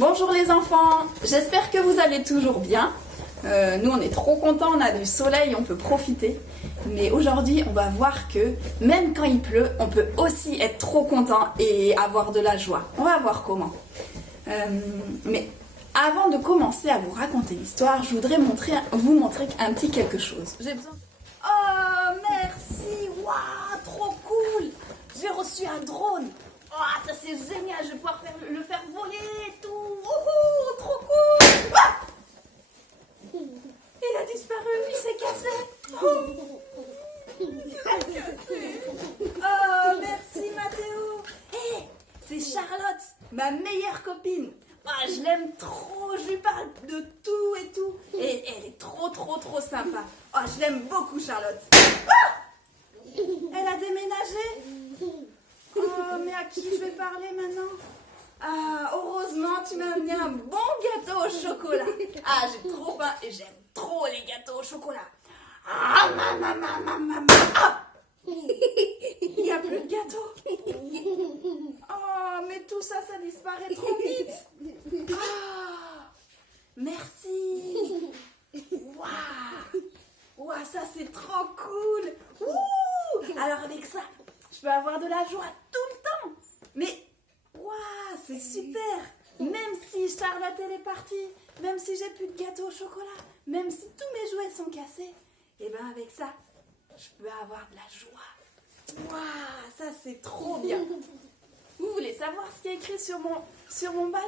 Bonjour les enfants, j'espère que vous allez toujours bien. Nous on est trop contents, on a du soleil, on peut profiter. Mais aujourd'hui on va voir que même quand il pleut, on peut aussi être trop content et avoir de la joie. On va voir comment. Mais avant de commencer à vous raconter l'histoire, je voudrais vous montrer un petit quelque chose. J'ai besoin... Oh merci, waouh, trop cool. J'ai reçu un drone. Oh, ça c'est génial, je vais pouvoir le faire voler et tout. Ouhou, trop cool. Ah, il a disparu, il s'est cassé. Oh, merci Mathéo. Hé, c'est Charlotte, ma meilleure copine. Ah, je l'aime trop, je lui parle de tout et tout. Et elle est trop sympa. Oh, je l'aime beaucoup Charlotte. Ah, elle a déménagé. Oh, mais à qui je vais parler maintenant? Ah, heureusement, tu m'as amené un bon gâteau au chocolat. Ah, j'ai trop faim et j'aime trop les gâteaux au chocolat. Ah, ah, il n'y a plus de gâteau. Oh, mais tout ça, ça disparaît trop vite. Ah, merci. Waouh. Waouh, ça c'est trop cool. Ouh. Alors avec ça, je peux avoir de la joie tout le temps. Mais, waouh, c'est super. Même si Charlotte elle est partie, même si j'ai plus de gâteau au chocolat, même si tous mes jouets sont cassés, et bien avec ça, je peux avoir de la joie. Waouh, ça c'est trop bien. Vous voulez savoir ce qui est écrit sur mon ballon?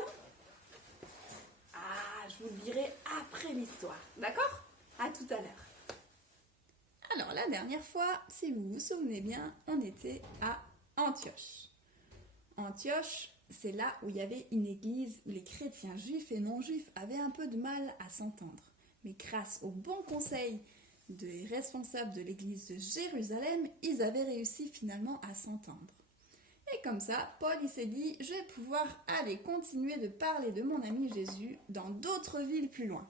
Ah, je vous le dirai après l'histoire. D'accord? À tout à l'heure. Alors, la dernière fois, si vous vous souvenez bien, on était à Antioche. Antioche, c'est là où il y avait une église où les chrétiens juifs et non-juifs avaient un peu de mal à s'entendre. Mais grâce au bon conseil des responsables de l'église de Jérusalem, ils avaient réussi finalement à s'entendre. Et comme ça, Paul il s'est dit, je vais pouvoir aller continuer de parler de mon ami Jésus dans d'autres villes plus loin.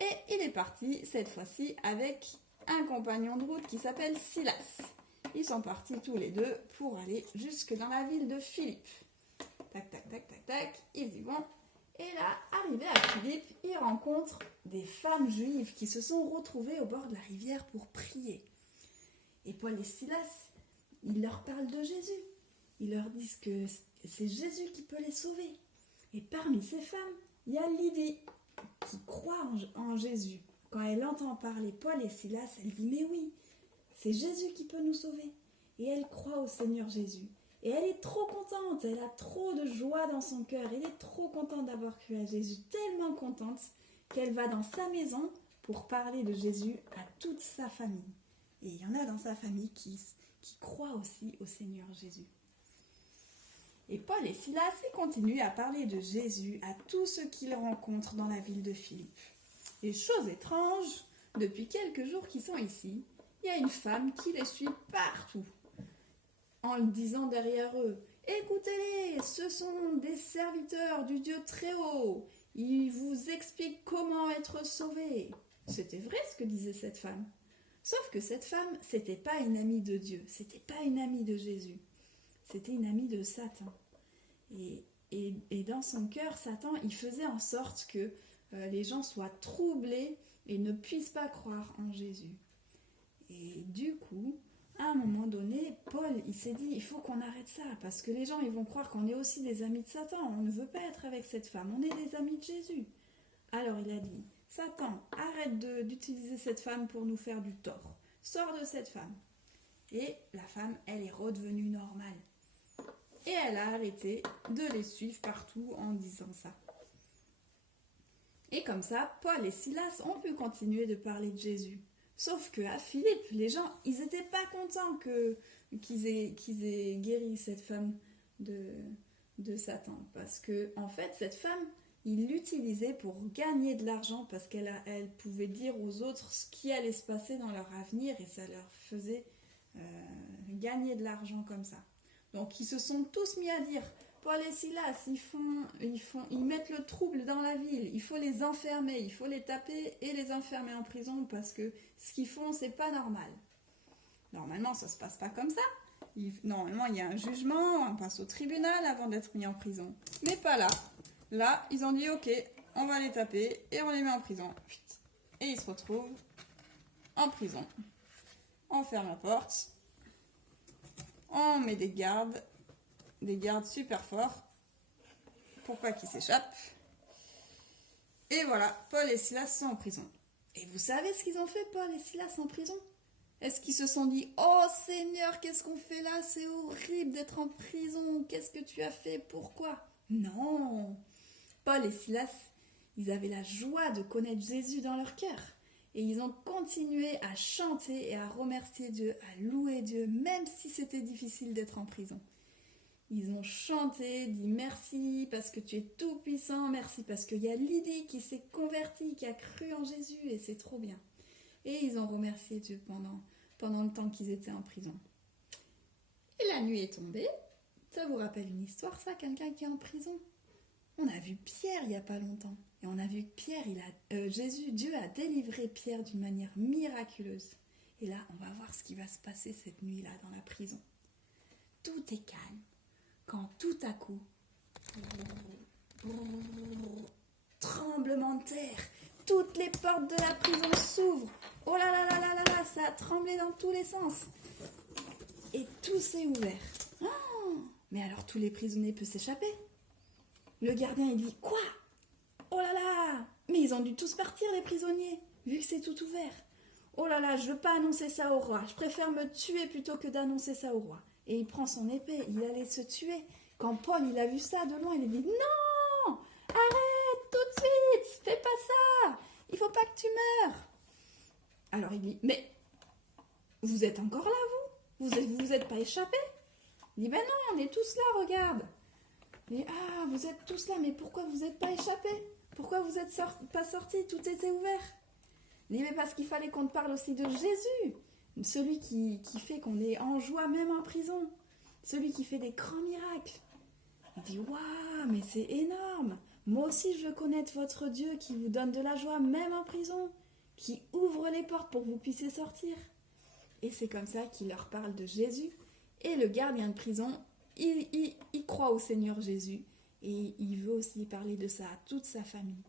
Et il est parti cette fois-ci avec un compagnon de route qui s'appelle Silas. Ils sont partis tous les deux pour aller jusque dans la ville de Philippe. Tac, tac, tac, tac, tac, ils y vont. Et là, arrivés à Philippe, ils rencontrent des femmes juives qui se sont retrouvées au bord de la rivière pour prier. Et Paul et Silas, ils leur parlent de Jésus. Ils leur disent que c'est Jésus qui peut les sauver. Et parmi ces femmes, il y a Lydie qui croit en Jésus. Quand elle entend parler Paul et Silas, elle dit « Mais oui, c'est Jésus qui peut nous sauver. » Et elle croit au Seigneur Jésus. Et elle est trop contente, elle a trop de joie dans son cœur. Elle est trop contente d'avoir cru à Jésus, tellement contente qu'elle va dans sa maison pour parler de Jésus à toute sa famille. Et il y en a dans sa famille qui croient aussi au Seigneur Jésus. Et Paul et Silas continuent à parler de Jésus à tous ceux qu'ils rencontrent dans la ville de Philippe. Et chose étrange, depuis quelques jours qu'ils sont ici, il y a une femme qui les suit partout, en le disant derrière eux, « Écoutez-les, ce sont des serviteurs du Dieu très haut, ils vous expliquent comment être sauvés. » C'était vrai ce que disait cette femme. Sauf que cette femme, c'était pas une amie de Dieu, c'était pas une amie de Jésus, c'était une amie de Satan. Et dans son cœur, Satan, il faisait en sorte que les gens soient troublés et ne puissent pas croire en Jésus. Et du coup, à un moment donné, Paul, il s'est dit, il faut qu'on arrête ça, parce que les gens, ils vont croire qu'on est aussi des amis de Satan. On ne veut pas être avec cette femme, on est des amis de Jésus. Alors il a dit, Satan, arrête d'utiliser cette femme pour nous faire du tort. Sors de cette femme. Et la femme, elle est redevenue normale. Et elle a arrêté de les suivre partout en disant ça. Et comme ça, Paul et Silas ont pu continuer de parler de Jésus. Sauf qu'à Philippe, les gens, ils n'étaient pas contents qu'ils aient guéri cette femme de Satan. Parce que, en fait, cette femme, ils l'utilisaient pour gagner de l'argent parce qu'elle pouvait dire aux autres ce qui allait se passer dans leur avenir et ça leur faisait gagner de l'argent comme ça. Donc, ils se sont tous mis à dire... Paul et Silas, ils mettent le trouble dans la ville, il faut les enfermer, il faut les taper et les enfermer en prison parce que ce qu'ils font, c'est pas normal. Normalement, ça se passe pas comme ça. Normalement, il y a un jugement, on passe au tribunal avant d'être mis en prison. Mais pas là. Là, ils ont dit ok, on va les taper et on les met en prison. Et ils se retrouvent en prison. On ferme la porte. On met des gardes super forts pour pas qu'ils s'échappent. Et voilà, Paul et Silas sont en prison. Et vous savez ce qu'ils ont fait, Paul et Silas, en prison? Est-ce qu'ils se sont dit « Oh Seigneur, qu'est-ce qu'on fait là? C'est horrible d'être en prison. Qu'est-ce que tu as fait? Pourquoi ?» Non. Paul et Silas, ils avaient la joie de connaître Jésus dans leur cœur. Et ils ont continué à chanter et à remercier Dieu, à louer Dieu, même si c'était difficile d'être en prison. Ils ont chanté, dit merci parce que tu es tout puissant, merci parce qu'il y a Lydie qui s'est convertie, qui a cru en Jésus et c'est trop bien. Et ils ont remercié Dieu pendant le temps qu'ils étaient en prison. Et la nuit est tombée. Ça vous rappelle une histoire, ça, quelqu'un qui est en prison? On a vu Pierre il n'y a pas longtemps. Et on a vu que Dieu a délivré Pierre d'une manière miraculeuse. Et là, on va voir ce qui va se passer cette nuit-là dans la prison. Tout est calme. Quand tout à coup, tremblement de terre, toutes les portes de la prison s'ouvrent. Oh là là là là là là, ça a tremblé dans tous les sens. Et tout s'est ouvert. Oh, mais alors tous les prisonniers peuvent s'échapper. Le gardien il dit quoi? Oh là là, mais ils ont dû tous partir les prisonniers, vu que c'est tout ouvert. Oh là là, je veux pas annoncer ça au roi. Je préfère me tuer plutôt que d'annoncer ça au roi. Et il prend son épée, il allait se tuer. Quand Paul il a vu ça de loin, il a dit non, arrête tout de suite, fais pas ça, il faut pas que tu meurs. Alors il dit mais vous êtes encore là vous êtes pas échappés? Il dit ben non, on est tous là, regarde. Il dit ah vous êtes tous là, mais pourquoi vous n'êtes pas échappés? Pourquoi vous n'êtes pas sortis? Tout était ouvert. Il dit mais parce qu'il fallait qu'on te parle aussi de Jésus. Celui qui fait qu'on est en joie même en prison. Celui qui fait des grands miracles. Il dit waouh, mais c'est énorme. Moi aussi je veux connaître votre Dieu qui vous donne de la joie même en prison. Qui ouvre les portes pour que vous puissiez sortir. Et c'est comme ça qu'il leur parle de Jésus. Et le gardien de prison, il croit au Seigneur Jésus. Et il veut aussi parler de ça à toute sa famille.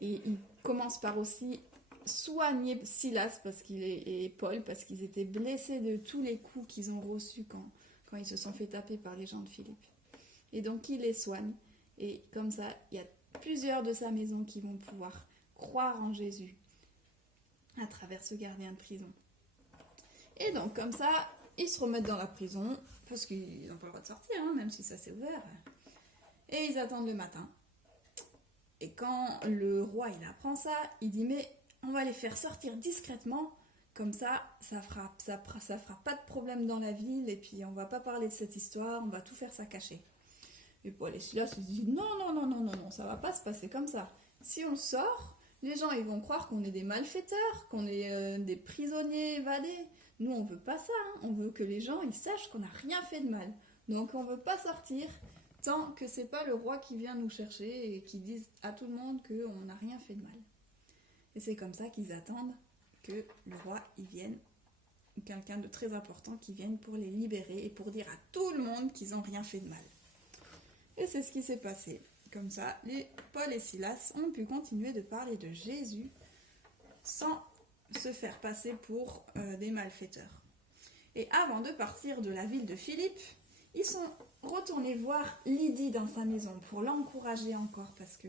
Et il commence par aussi soigner Silas et Paul parce qu'ils étaient blessés de tous les coups qu'ils ont reçus quand ils se sont fait taper par les gens de Philippe. Et donc il les soigne. Et comme ça, il y a plusieurs de sa maison qui vont pouvoir croire en Jésus à travers ce gardien de prison. Et donc comme ça, ils se remettent dans la prison parce qu'ils n'ont pas le droit de sortir, hein, même si ça s'est ouvert. Et ils attendent le matin. Et quand le roi il apprend ça, il dit mais on va les faire sortir discrètement, comme ça fera pas de problème dans la ville et puis on va pas parler de cette histoire, on va tout faire ça caché. Et Paul et Silas se disent non, ça va pas se passer comme ça. Si on sort, les gens ils vont croire qu'on est des malfaiteurs, qu'on est des prisonniers évadés. Nous on veut pas ça, hein. On veut que les gens ils sachent qu'on n'a rien fait de mal. Donc on veut pas sortir tant que c'est pas le roi qui vient nous chercher et qui dise à tout le monde qu'on n'a rien fait de mal. Et c'est comme ça qu'ils attendent que le roi il vienne, quelqu'un de très important qui vienne pour les libérer et pour dire à tout le monde qu'ils n'ont rien fait de mal. Et c'est ce qui s'est passé. Comme ça, Paul et Silas ont pu continuer de parler de Jésus sans se faire passer pour des malfaiteurs. Et avant de partir de la ville de Philippe, ils sont retournés voir Lydie dans sa maison pour l'encourager encore parce que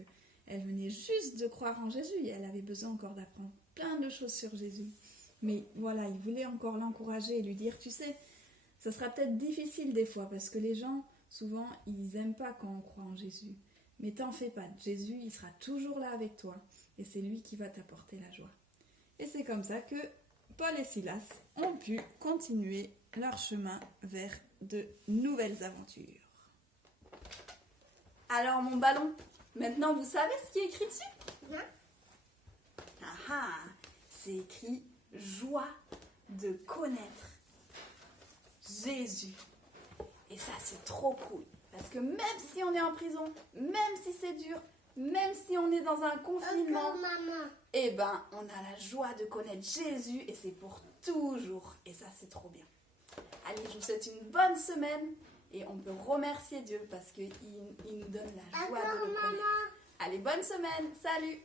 elle venait juste de croire en Jésus et elle avait besoin encore d'apprendre plein de choses sur Jésus. Mais voilà, il voulait encore l'encourager et lui dire, tu sais, ça sera peut-être difficile des fois parce que les gens, souvent, ils n'aiment pas quand on croit en Jésus. Mais t'en fais pas, Jésus, il sera toujours là avec toi et c'est lui qui va t'apporter la joie. Et c'est comme ça que Paul et Silas ont pu continuer leur chemin vers de nouvelles aventures. Alors mon ballon, maintenant vous savez ce qui est écrit dessus? Non. C'est écrit joie de connaître Jésus. Et ça c'est trop cool. Parce que même si on est en prison, même si c'est dur, même si on est dans un confinement, eh ben on a la joie de connaître Jésus et c'est pour toujours. Et ça c'est trop bien. Allez, je vous souhaite une bonne semaine Et on peut remercier Dieu parce qu'il nous donne la joie de le connaître. Allez, bonne semaine. Salut!